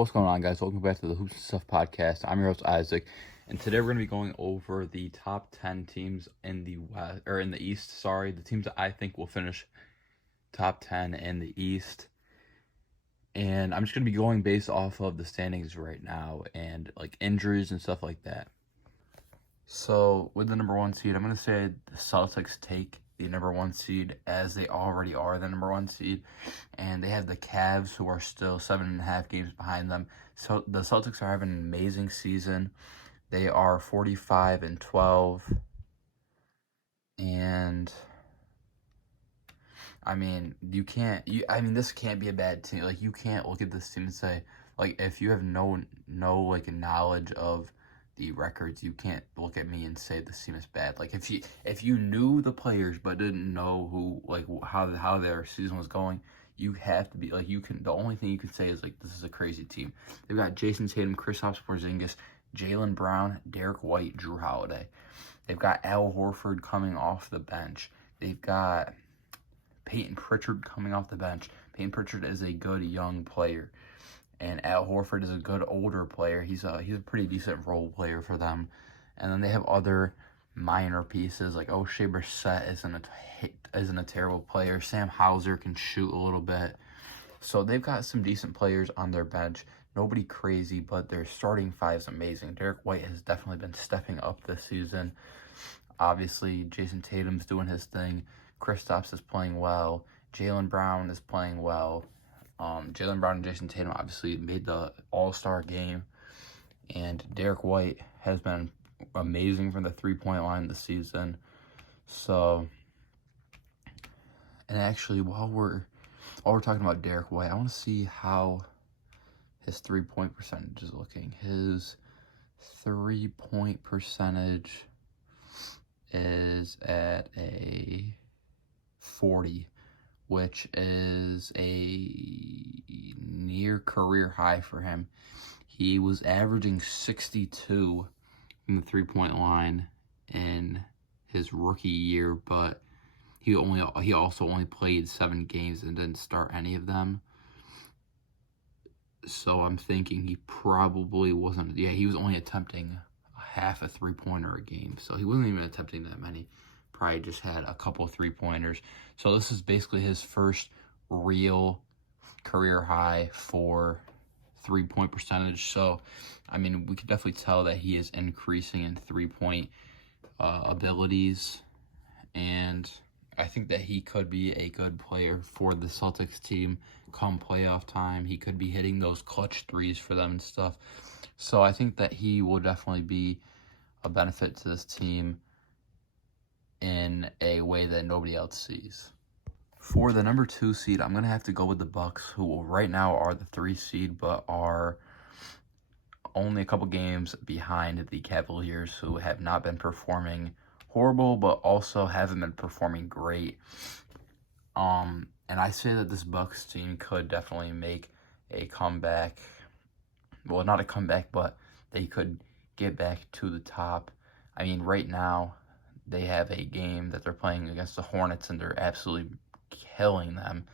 What's going on, guys? Welcome back to the Hoops and Stuff podcast. I'm your host, Isaac, and today we're going to be going over the top 10 teams in the West, or in the East. Sorry, the teams that I think will finish top 10 in the East. And I'm just going to be going based off of the standings right now and like injuries and stuff like that. So with the number one seed, I'm going to say the Celtics take the number one seed, as they already are the number one seed, and they have the Cavs, who are still 7.5 games behind them. So the Celtics are having an amazing season. They are 45-12, and I mean, this can't be a bad team. Like, you can't look at this team and say, like, if you have no like knowledge of the records, you can't look at me and say this team is bad. Like, if you knew the players but didn't know who, like, how their season was going, you have to be like, the only thing you can say is, like, this is a crazy team. They've got Jason Tatum, Kristaps Porzingis, Jaylen Brown, Derek White, Jrue Holiday. They've got Al Horford coming off the bench. They've got Peyton Pritchard coming off the bench. Peyton Pritchard is a good young player, and Al Horford is a good older player. He's a pretty decent role player for them. And then they have other minor pieces, like O'Shea Brissett isn't a terrible player. Sam Hauser can shoot a little bit. So they've got some decent players on their bench. Nobody crazy, but their starting five is amazing. Derek White has definitely been stepping up this season. Obviously, Jason Tatum's doing his thing. Kristaps is playing well. Jaylen Brown is playing well. Jaylen Brown and Jason Tatum obviously made the All-Star game. And Derek White has been amazing from the three-point line this season. So, and actually, while we're talking about Derek White, I want to see how his three-point percentage is looking. His three-point percentage is at a 40, which is a near career high for him. He was averaging 62 from the three-point line in his rookie year, but he also only played 7 games and didn't start any of them. So I'm thinking he probably wasn't. Yeah, he was only attempting half a three-pointer a game, so he wasn't even attempting that many. Probably just had a couple of three-pointers. So this is basically his first real career high for three-point percentage. So, I mean, we could definitely tell that he is increasing in three-point abilities, and I think that he could be a good player for the Celtics team come playoff time. He could be hitting those clutch threes for them and stuff. So I think that he will definitely be a benefit to this team in a way that nobody else sees. For the number 2 seed, I'm going to have to go with the Bucks, who right now are the 3 seed, but are only a couple games behind the Cavaliers, who have not been performing horrible, but also haven't been performing great. And I say that this Bucks team could definitely make a comeback. Well, not a comeback, but they could get back to the top. I mean, right now, they have a game that they're playing against the Hornets, and they're absolutely killing them,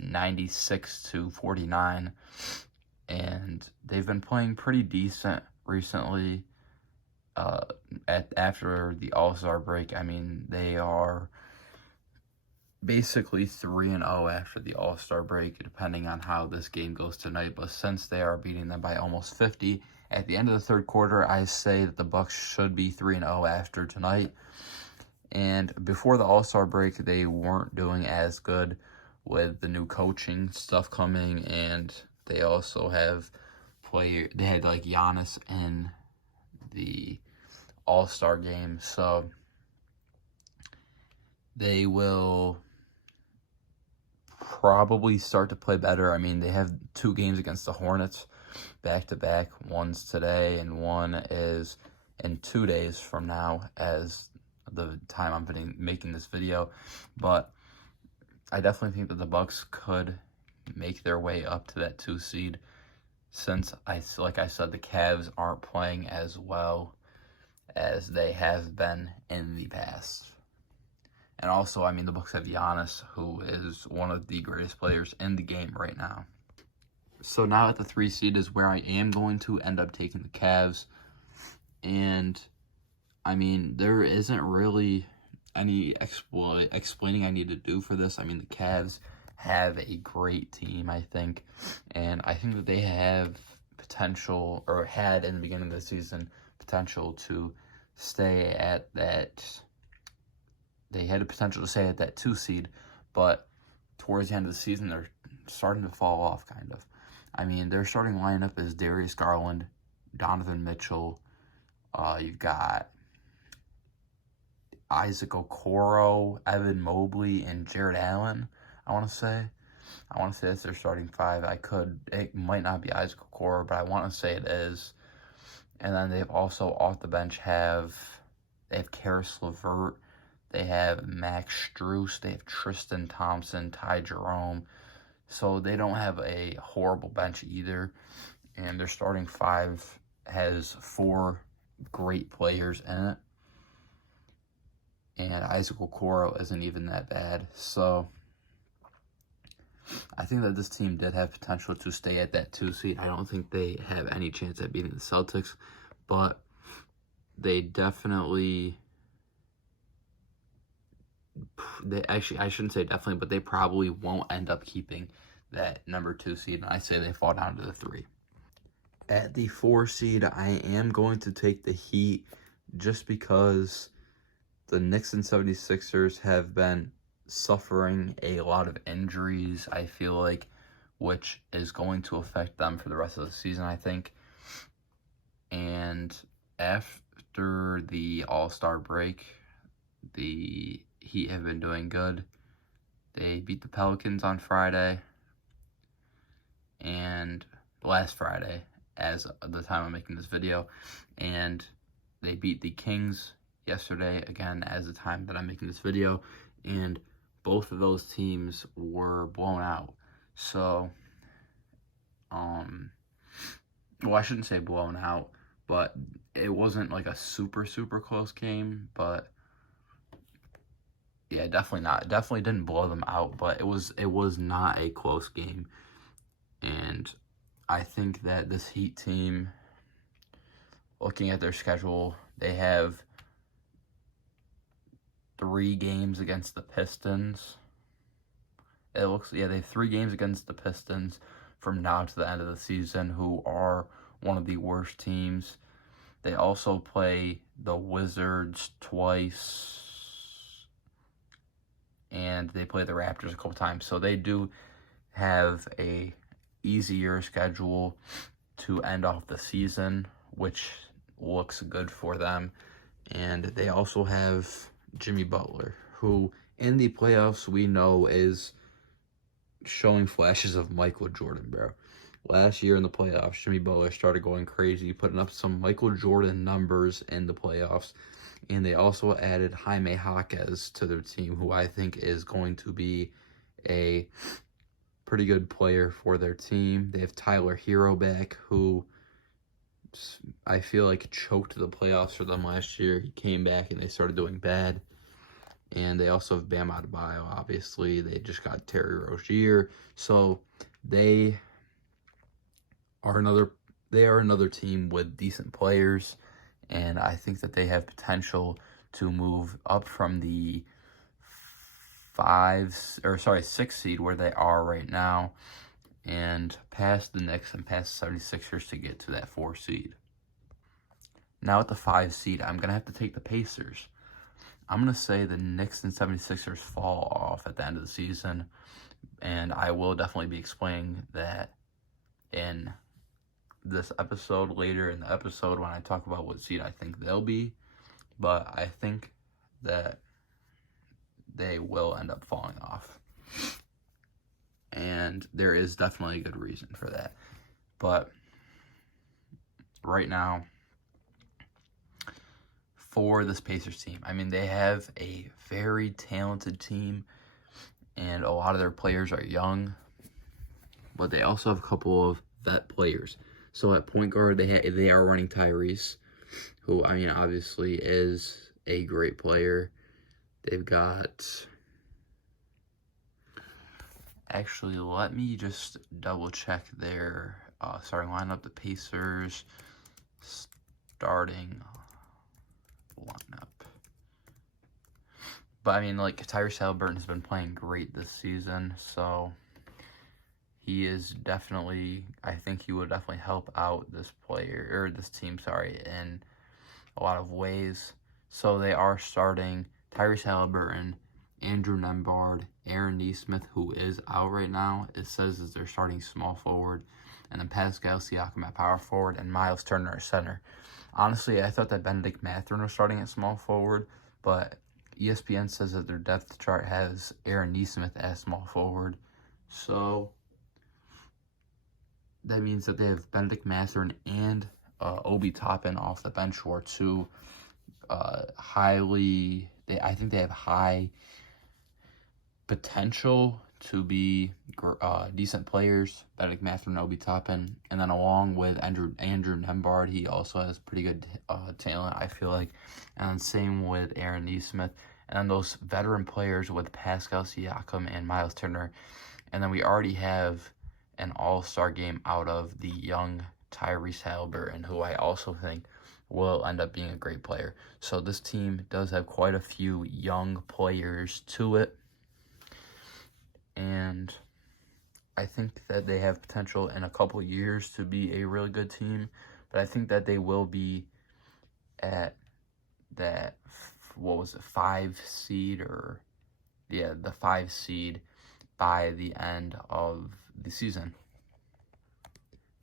96-49. And they've been playing pretty decent recently. After the All-Star break, I mean, they are basically 3-0 after the All-Star break, depending on how this game goes tonight. But since they are beating them by almost 50 at the end of the third quarter, I say that the Bucks should be 3-0 after tonight. And before the All-Star break, they weren't doing as good with the new coaching stuff coming, and they also have they had like Giannis in the All-Star game, so they will probably start to play better. I mean, they have 2 games against the Hornets back-to-back. One's today, and one is in 2 days from now, as the time I'm making this video. But I definitely think that the Bucks could make their way up to that 2 seed, since, like I said, the Cavs aren't playing as well as they have been in the past. And also, I mean, the Bucks have Giannis, who is one of the greatest players in the game right now. So now at the 3 seed is where I am going to end up taking the Cavs. And, I mean, there isn't really any explaining I need to do for this. I mean, the Cavs have a great team, I think. And I think that they have potential, or had in the beginning of the season, potential to stay at that. They had the potential to stay at that 2 seed. But towards the end of the season, they're starting to fall off, kind of. I mean, their starting lineup is Darius Garland, Donovan Mitchell. You've got Isaac Okoro, Evan Mobley, and Jared Allen, I want to say. That's their starting 5. It might not be Isaac Okoro, but I want to say it is. And then they've also, off the bench, they have Karis LeVert, they have Max Strus, they have Tristan Thompson, Ty Jerome. So they don't have a horrible bench either. And their starting 5 has 4 great players in it. And Isaac Okoro isn't even that bad. So I think that this team did have potential to stay at that 2 seed. I don't think they have any chance at beating the Celtics. But they definitely... I shouldn't say definitely, but they probably won't end up keeping that number 2 seed, and I say they fall down to the 3. At the 4 seed, I am going to take the Heat just because the Knicks and 76ers have been suffering a lot of injuries, I feel like, which is going to affect them for the rest of the season, I think. And after the All-Star break, the Heat have been doing good. They beat the Pelicans on Friday, and last Friday, as of the time I'm making this video, and they beat the Kings yesterday, again, as the time that I'm making this video, and both of those teams were blown out. So, well, I shouldn't say blown out, but it wasn't like a super, super close game, but yeah, definitely not. Definitely didn't blow them out, but it was not a close game. And I think that this Heat team, looking at their schedule, they have 3 games against the Pistons. They have 3 games against the Pistons from now to the end of the season, who are one of the worst teams. They also play the Wizards twice, and they play the Raptors a couple times. So they do have a easier schedule to end off the season, which looks good for them. And they also have Jimmy Butler, who in the playoffs we know is showing flashes of Michael Jordan, bro. Last year in the playoffs, Jimmy Butler started going crazy, putting up some Michael Jordan numbers in the playoffs. And they also added Jaime Jaquez to their team, who I think is going to be a pretty good player for their team. They have Tyler Hero back, who I feel like choked the playoffs for them last year. He came back and they started doing bad. And they also have Bam Adebayo, obviously. They just got Terry Rozier. So they are another team with decent players. And I think that they have potential to move up from the 6 seed where they are right now, and past the Knicks and past the 76ers to get to that 4 seed. Now at the 5 seed, I'm going to have to take the Pacers. I'm going to say the Knicks and 76ers fall off at the end of the season, and I will definitely be explaining that in this episode, later in the episode, when I talk about what seed I think they'll be. But I think that they will end up falling off. And there is definitely a good reason for that. But right now, for this Pacers team, I mean, they have a very talented team, and a lot of their players are young, but they also have a couple of vet players. So at point guard, they are running Tyrese, who, I mean, obviously is a great player. They've got Actually, let me just double check their starting lineup. The Pacers starting lineup. But I mean, like, Tyrese Haliburton has been playing great this season, so he is definitely, I think he would definitely help out this team, in a lot of ways. So they are starting Tyrese Haliburton, Andrew Nembhard, Aaron Nesmith, who is out right now. It says is they're starting small forward, and then Pascal Siakam at power forward, and Miles Turner at center. Honestly, I thought that Benedict Mathurin was starting at small forward, but ESPN says that their depth chart has Aaron Nesmith as small forward. So that means that they have Benedict Mathurin and Obi Toppin off the bench, who are two I think they have high potential to be decent players, Benedict Mathurin and Obi Toppin. And then along with Andrew Nembhard, he also has pretty good talent, I feel like. And same with Aaron Nesmith. And then those veteran players with Pascal Siakam and Miles Turner. And then we already have an all-star game out of the young Tyrese Haliburton, who I also think will end up being a great player. So this team does have quite a few young players to it. And I think that they have potential in a couple years to be a really good team. But I think that they will be at that, 5 seed the 5 seed by the end of the season.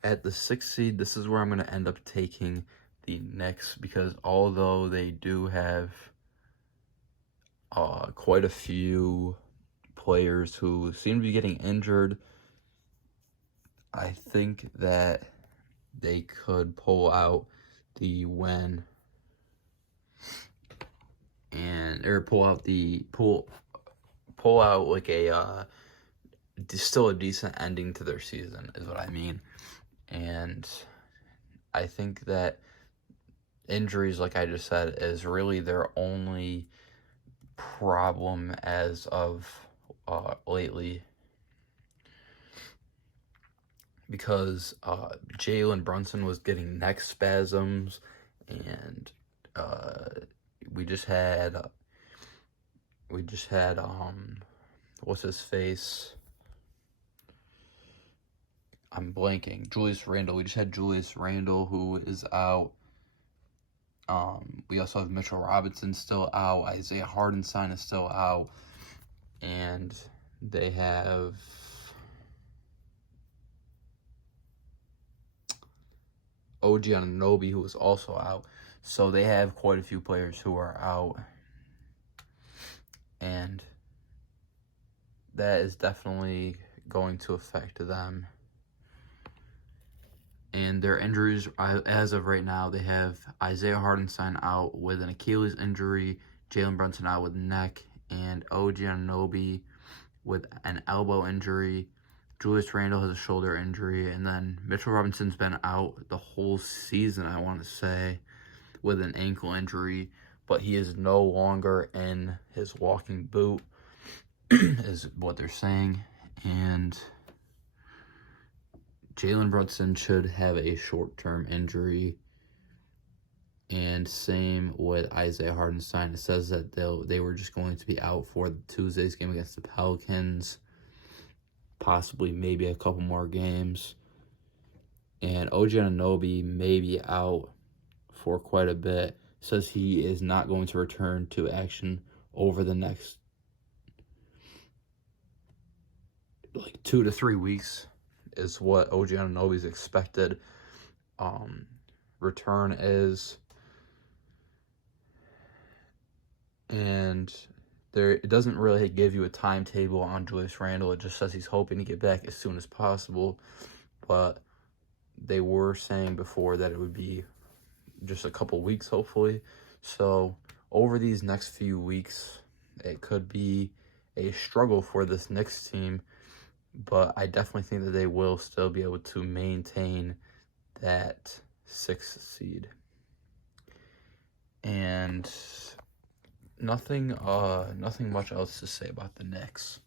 At the 6th seed, this is where I'm going to end up taking the Knicks, because although they do have quite a few players who seem to be getting injured, I think that they could pull out the win pull out like a still a decent ending to their season is what I mean. And I think that injuries, like I just said, is really their only problem as of lately, because Jalen Brunson was getting neck spasms, and we just had what's his face? I'm blanking. Julius Randle. We just had Julius Randle, who is out. We also have Mitchell Robinson still out. Isaiah Hartenstein is still out. And they have OG Anunoby, who is also out. So they have quite a few players who are out. And that is definitely going to affect them. And their injuries, as of right now, they have Isaiah Hartenstein out with an Achilles injury, Jalen Brunson out with neck, and OG Anunoby with an elbow injury. Julius Randle has a shoulder injury, and then Mitchell Robinson's been out the whole season, I want to say, with an ankle injury, but he is no longer in his walking boot, is what they're saying. And Jalen Brunson should have a short-term injury, and same with Isaiah Hartenstein. It says that they were just going to be out for Tuesday's game against the Pelicans, possibly maybe a couple more games. And OG Anunoby may be out for quite a bit. It says he is not going to return to action over the next 2 to 3 weeks. Is what OG Anunoby's expected return is. And it doesn't really give you a timetable on Julius Randle. It just says he's hoping to get back as soon as possible. But they were saying before that it would be just a couple weeks, hopefully. So over these next few weeks, it could be a struggle for this Knicks team. But I definitely think that they will still be able to maintain that 6th seed. And nothing much else to say about the Knicks.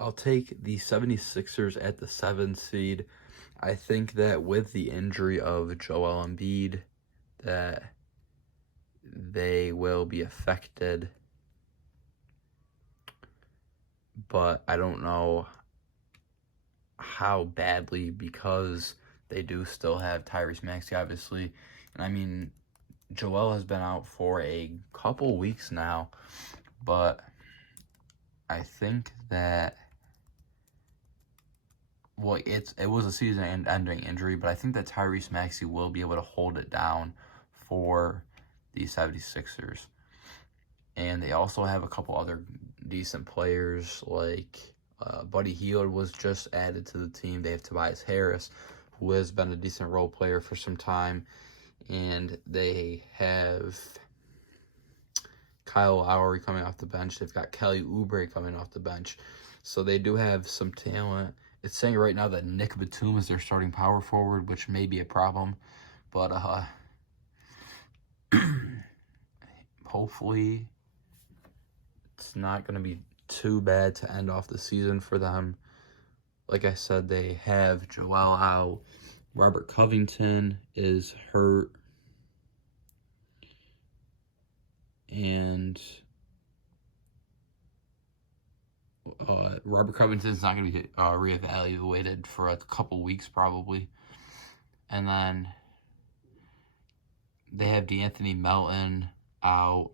I'll take the 76ers at the 7th seed. I think that with the injury of Joel Embiid, that they will be affected. But I don't know how badly, because they do still have Tyrese Maxey, obviously. And I mean, Joel has been out for a couple weeks now, but I think that, well, it was a season-ending injury, but I think that Tyrese Maxey will be able to hold it down for the 76ers. And they also have a couple other decent players, like Buddy Hield was just added to the team. They have Tobias Harris, who has been a decent role player for some time. And they have Kyle Lowry coming off the bench. They've got Kelly Oubre coming off the bench. So they do have some talent. It's saying right now that Nick Batum is their starting power forward, which may be a problem. But hopefully it's not going to be too bad to end off the season for them. Like I said, they have Joel out. Robert Covington is hurt. And Robert Covington's not going to get reevaluated for a couple weeks probably. And then they have DeAnthony Melton out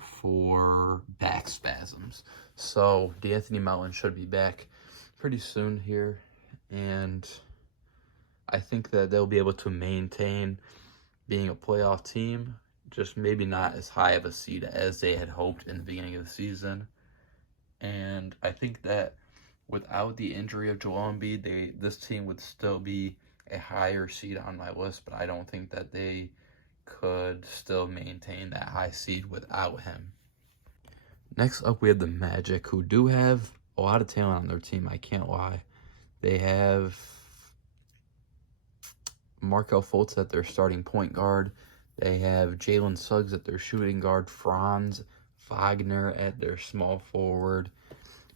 for back spasms. So DeAnthony Melton should be back pretty soon here. And I think that they'll be able to maintain being a playoff team, just maybe not as high of a seed as they had hoped in the beginning of the season. And I think that without the injury of Joel Embiid, this team would still be a higher seed on my list, but I don't think that they could still maintain that high seed without him. Next up, we have the Magic, who do have a lot of talent on their team, I can't lie. They have Markelle Fultz at their starting point guard. They have Jalen Suggs at their shooting guard, Franz Wagner at their small forward,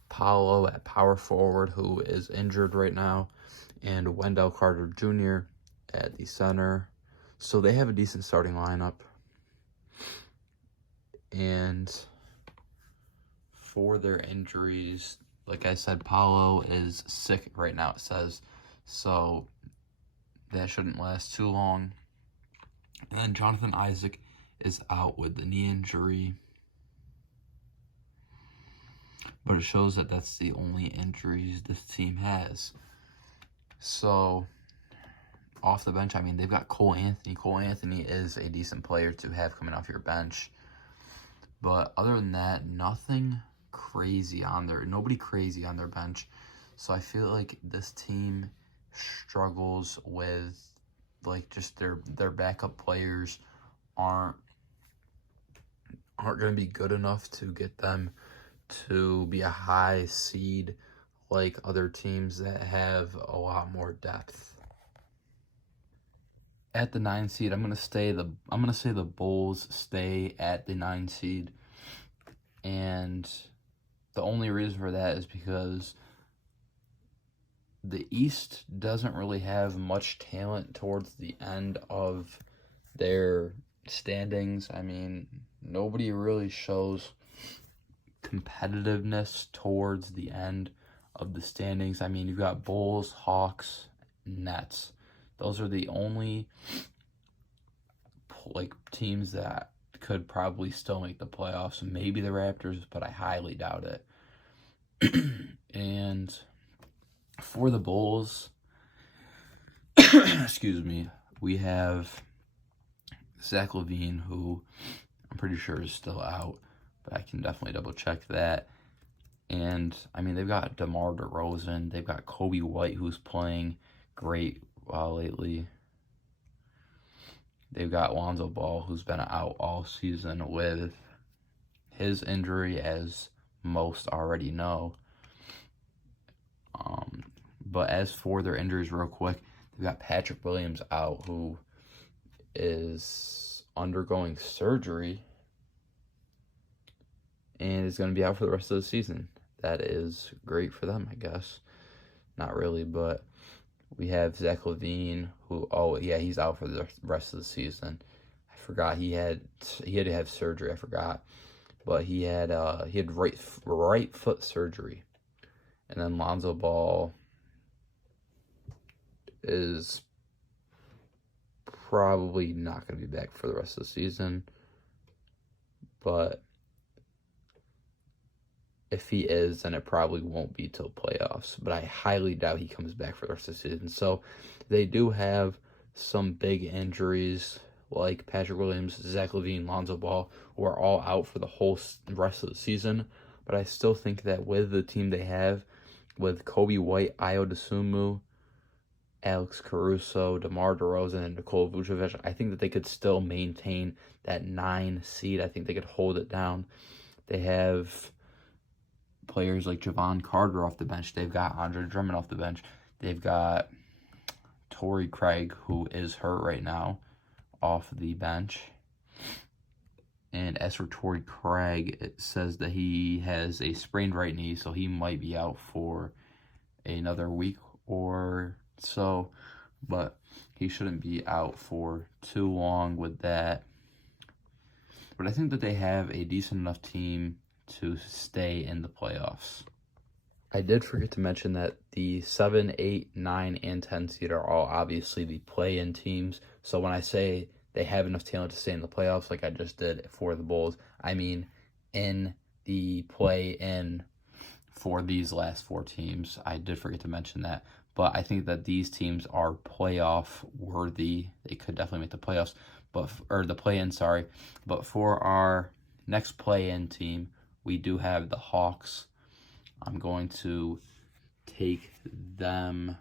Paolo at power forward, who is injured right now, and Wendell Carter Jr. at the center. So they have a decent starting lineup. And for their injuries, like I said, Paolo is sick right now, it says. So that shouldn't last too long. And then Jonathan Isaac is out with the knee injury. But it shows that that's the only injuries this team has. So, off the bench, I mean, they've got Cole Anthony. Cole Anthony is a decent player to have coming off your bench. But other than that, nothing crazy on there. Nobody crazy on their bench. So I feel like this team struggles with, like, just their backup players aren't going to be good enough to get them to be a high seed like other teams that have a lot more depth. At the 9 seed, I'm gonna say the Bulls stay at the 9 seed, and the only reason for that is because the East doesn't really have much talent towards the end of their standings. I mean, nobody really shows competitiveness towards the end of the standings. I mean, you've got Bulls, Hawks, Nets. Those are the only teams that could probably still make the playoffs. Maybe the Raptors, but I highly doubt it. And for the Bulls, excuse me, we have Zach LaVine, who I'm pretty sure is still out, but I can definitely double check that. And I mean, they've got DeMar DeRozan, they've got Kobe White, who's playing great lately. They've got Lonzo Ball, who's been out all season with his injury, as most already know. But as for their injuries, real quick, they've got Patrick Williams out, who is undergoing surgery. and is going to be out for the rest of the season. That is great for them, I guess. Not really, but we have Zach LaVine, who, he's out for the rest of the season. I forgot he had to have surgery. I forgot, but he had right foot surgery. And then Lonzo Ball is probably not going to be back for the rest of the season, but if he is, then it probably won't be till playoffs. But I highly doubt he comes back for the rest of the season. So they do have some big injuries like Patrick Williams, Zach LaVine, Lonzo Ball, who are all out for the whole rest of the season. But I still think that with the team they have, with Kobe White, Ayo Dosunmu, Alex Caruso, DeMar DeRozan, and Nikola Vucevic, I think that they could still maintain that 9 seed. I think they could hold it down. They have players like Javon Carter off the bench. They've got Andre Drummond off the bench. They've got Torrey Craig, who is hurt right now, off the bench. And as for Torrey Craig, it says that he has a sprained right knee, so he might be out for another week or so, but he shouldn't be out for too long with that. But I think that they have a decent enough team to stay in the playoffs. I did forget to mention that the 7, 8, 9, and 10 seed are all obviously the play-in teams. So when I say they have enough talent to stay in the playoffs, like I just did for the Bulls, I mean in the play-in for these last 4 teams. I did forget to mention that. But I think that these teams are playoff worthy. They could definitely make the playoffs, or the play-in, sorry. But for our next play-in team, we do have the Hawks. I'm going to take them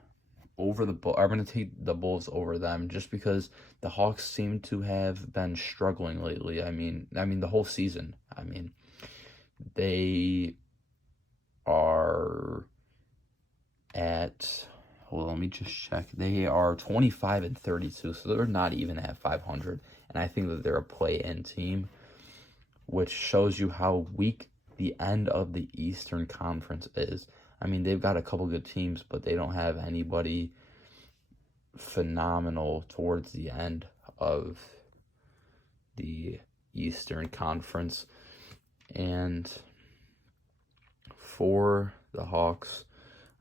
over the Bulls. I'm going to take the Bulls over them just because the Hawks seem to have been struggling lately. I mean the whole season. I mean, they are at, well, let me just check. They are 25-32, so they're not even at 500. And I think that they're a play-in team, which shows you how weak the end of the Eastern Conference is. I mean, they've got a couple good teams, but they don't have anybody phenomenal towards the end of the Eastern Conference. And for the Hawks,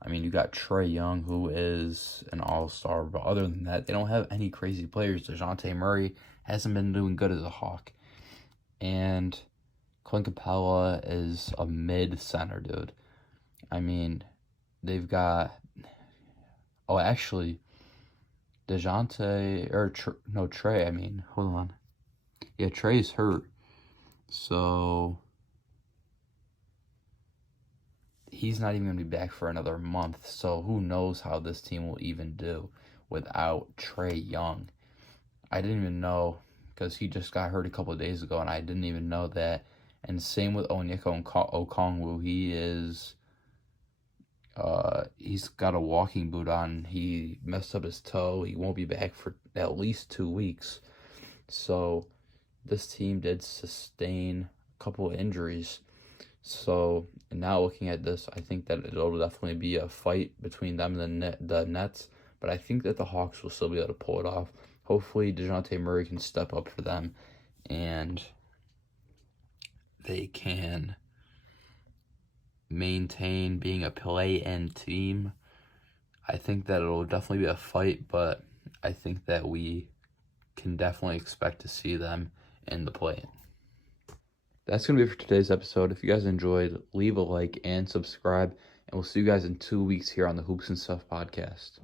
I mean, you got Trae Young, who is an all-star, but other than that, they don't have any crazy players. DeJounte Murray hasn't been doing good as a Hawk. And Clint Capella is a mid-center, dude. I mean, they've got... Oh, actually, Trae, I mean, hold on. Yeah, Trae's hurt. So he's not even going to be back for another month. So who knows how this team will even do without Trae Young. I didn't even know, because he just got hurt a couple of days ago, and I didn't even know that. And same with Onyeka Okongwu. He's got a walking boot on. He messed up his toe. He won't be back for at least 2 weeks. So this team did sustain a couple of injuries. So now looking at this, I think that it'll definitely be a fight between them and the Nets. But I think that the Hawks will still be able to pull it off. Hopefully DeJounte Murray can step up for them, and they can maintain being a play-in team. I think that it'll definitely be a fight, but I think that we can definitely expect to see them in the play-in. That's going to be it for today's episode. If you guys enjoyed, leave a like and subscribe, and we'll see you guys in 2 weeks here on the Hoops and Stuff podcast.